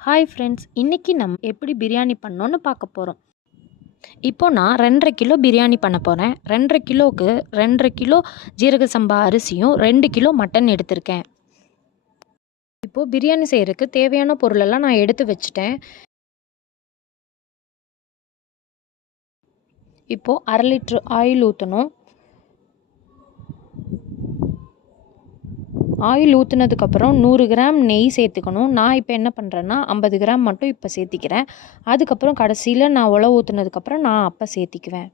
Hi friends, இன்றைக்கி நம்ம எப்படி பிரியாணி பண்ணோன்னு பார்க்க போகிறோம். இப்போது நான் 2.5 கிலோ பிரியாணி பண்ண போகிறேன். 2.5 கிலோவுக்கு 2.5 கிலோ ஜீரக சம்பா அரிசியும் 2 கிலோ மட்டன் எடுத்திருக்கேன். இப்போது பிரியாணி செய்கிறதுக்கு தேவையான பொருளெல்லாம் நான் எடுத்து வச்சுட்டேன். இப்போது 1/2 லிட்ரு ஆயில் ஊற்றணும். ஆயில் ஊற்றுனதுக்கப்புறம் 100 கிராம் நெய் சேர்த்துக்கணும். நான் இப்போ என்ன பண்ணுறேன்னா 50 கிராம் மட்டும் இப்போ சேர்த்திக்கிறேன். அதுக்கப்புறம் கடைசியில் நான் உலை ஊற்றுனதுக்கப்புறம் நான் அப்போ சேர்த்திக்குவேன்.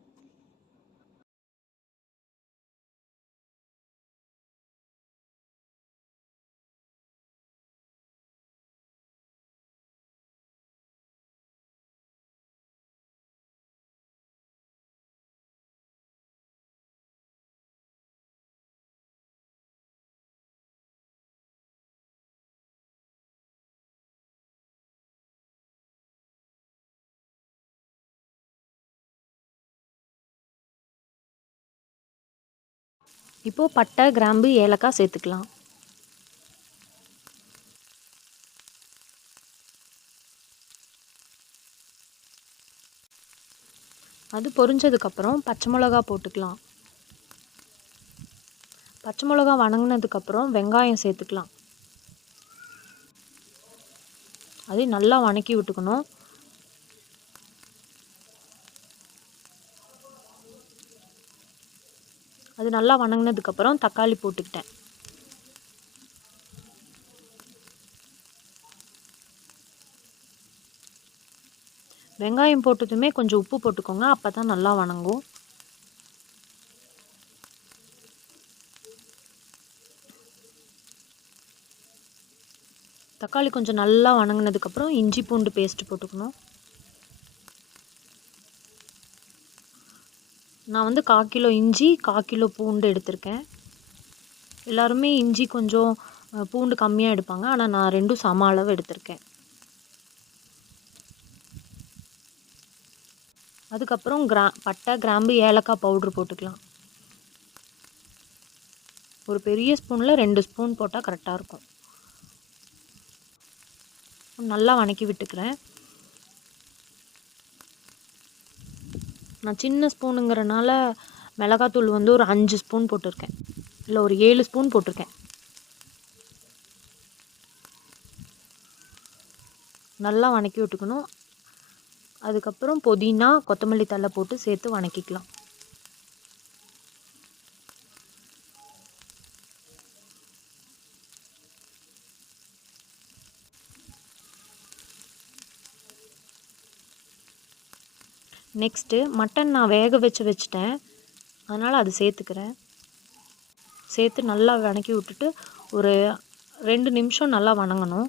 இப்போது பட்டை, கிராம்பு, ஏலக்காய் சேர்த்துக்கலாம். அது பொரிஞ்சதுக்கப்புறம் பச்சை மிளகா போட்டுக்கலாம். பச்சை மிளகா வணங்கினதுக்கப்புறம் வெங்காயம் சேர்த்துக்கலாம். அது நல்லா வணக்கி விட்டுக்கணும். அது நல்லா வணங்கினதுக்கப்புறம் தக்காளி போட்டுக்கிட்டேன். வெங்காயம் போட்டதுமே கொஞ்சம் உப்பு போட்டுக்கோங்க, அப்போ தான் நல்லா வணங்கும். தக்காளி கொஞ்சம் நல்லா வணங்கினதுக்கப்புறம் இஞ்சி பூண்டு பேஸ்ட் போட்டுக்கணும். நான் வந்து 1/4 கிலோ இஞ்சி 1/4 கிலோ பூண்டு எடுத்திருக்கேன். எல்லாருமே இஞ்சி கொஞ்சம் பூண்டு கம்மியாக எடுப்பாங்க, ஆனால் நான் 2ம் சம அளவு எடுத்திருக்கேன். அதுக்கப்புறம் பட்டை, கிராம்பு, ஏலக்காய் பவுட்ரு போட்டுக்கலாம். ஒரு பெரிய ஸ்பூனில் 2 ஸ்பூன் போட்டால் கரெக்டாக இருக்கும். நல்லா வணக்கி விட்டுக்கிறேன். நான் சின்ன ஸ்பூனுங்கிறனால மிளகாத்தூள் வந்து ஒரு 5 ஸ்பூன் போட்டிருக்கேன், இல்லை ஒரு 7 ஸ்பூன் போட்டிருக்கேன். நல்லா வணக்கி விட்டுக்கணும். அதுக்கப்புறம் புதினா, கொத்தமல்லி தழை போட்டு சேர்த்து வணக்கிக்கலாம். நெக்ஸ்ட்டு மட்டன் நான் வேக வச்சுட்டேன், அதனால் அது சேர்த்துக்கிறேன். சேர்த்து நல்லா வணக்கி விட்டுட்டு ஒரு 2 நிமிஷம் நல்லா வணங்கணும்.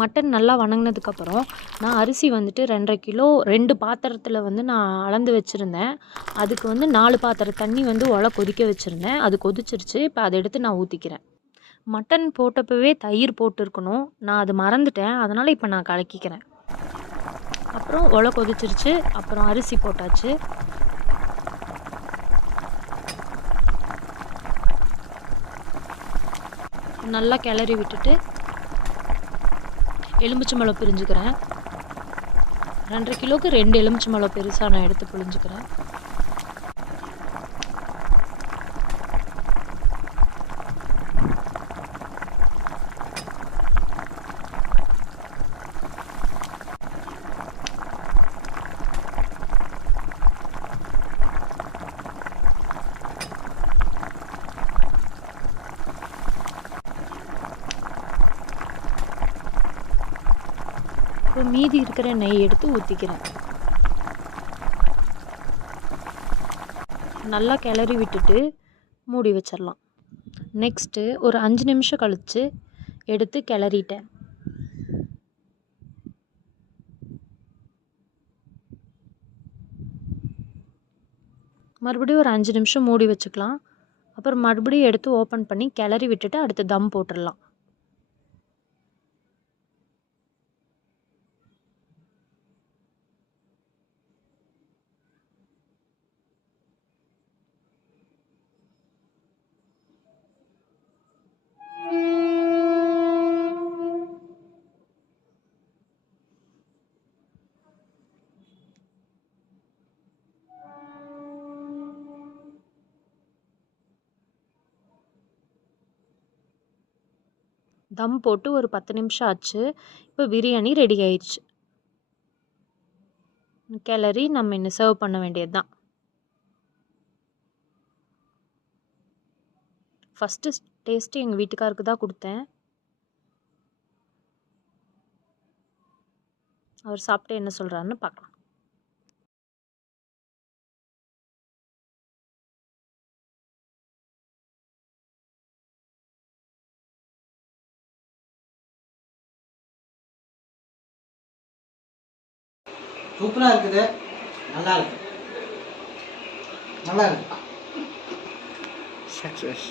மட்டன் நல்லா வணங்கினதுக்கப்புறம் நான் அரிசி வந்துட்டு 2.5 கிலோ 2 பாத்திரத்தில் வந்து நான் அளந்து வச்சுருந்தேன். அதுக்கு வந்து 4 பாத்திரம் தண்ணி வந்து உலை கொதிக்க வச்சுருந்தேன். அது கொதிச்சிருச்சு. இப்போ அதை எடுத்து நான் ஊற்றிக்கிறேன். மட்டன் போட்டப்பவே தயிர் போட்டிருக்கணும், நான் அது மறந்துட்டேன், அதனால் இப்போ நான் கலக்கிக்கிறேன். அப்புறம் உலை கொதிச்சிருச்சு. அப்புறம் அரிசி போட்டாச்சு. நல்லா கிளறி விட்டுட்டு எலுமிச்சம்பழம் பிழிஞ்சுக்கிறேன். 2.5 கிலோவுக்கு 2 எலுமிச்சம்பழம் பெருசாக நான் எடுத்து பிழிஞ்சுக்கிறேன். இப்போ மீதி இருக்கிற நெய் எடுத்து ஊற்றிக்கிறேன். நல்லா கிளறி விட்டுட்டு மூடி வச்சிடலாம். நெக்ஸ்ட்டு ஒரு 5 நிமிஷம் கழித்து எடுத்து கிளறிட்டேன். மறுபடியும் ஒரு 5 நிமிஷம் மூடி வச்சுக்கலாம். அப்புறம் மறுபடியும் எடுத்து ஓப்பன் பண்ணி கிளறி விட்டுட்டு அடுத்து தம் போட்டுடலாம். தம் போட்டு ஒரு 10 நிமிஷம் ஆச்சு. இப்போ பிரியாணி ரெடி ஆயிடுச்சு. கிளறி நம்ம இன்னும் சர்வ் பண்ண வேண்டியது தான். ஃபஸ்ட்டு டேஸ்ட்டு எங்கள் வீட்டுக்காருக்கு தான் கொடுத்தேன். அவர் சாப்பிட்டு என்ன சொல்கிறாருன்னு பார்க்கலாம். சூப்பராக இருக்குது. நல்லா இருக்கு. நல்லா இருக்கு. சக்ஸஸ்.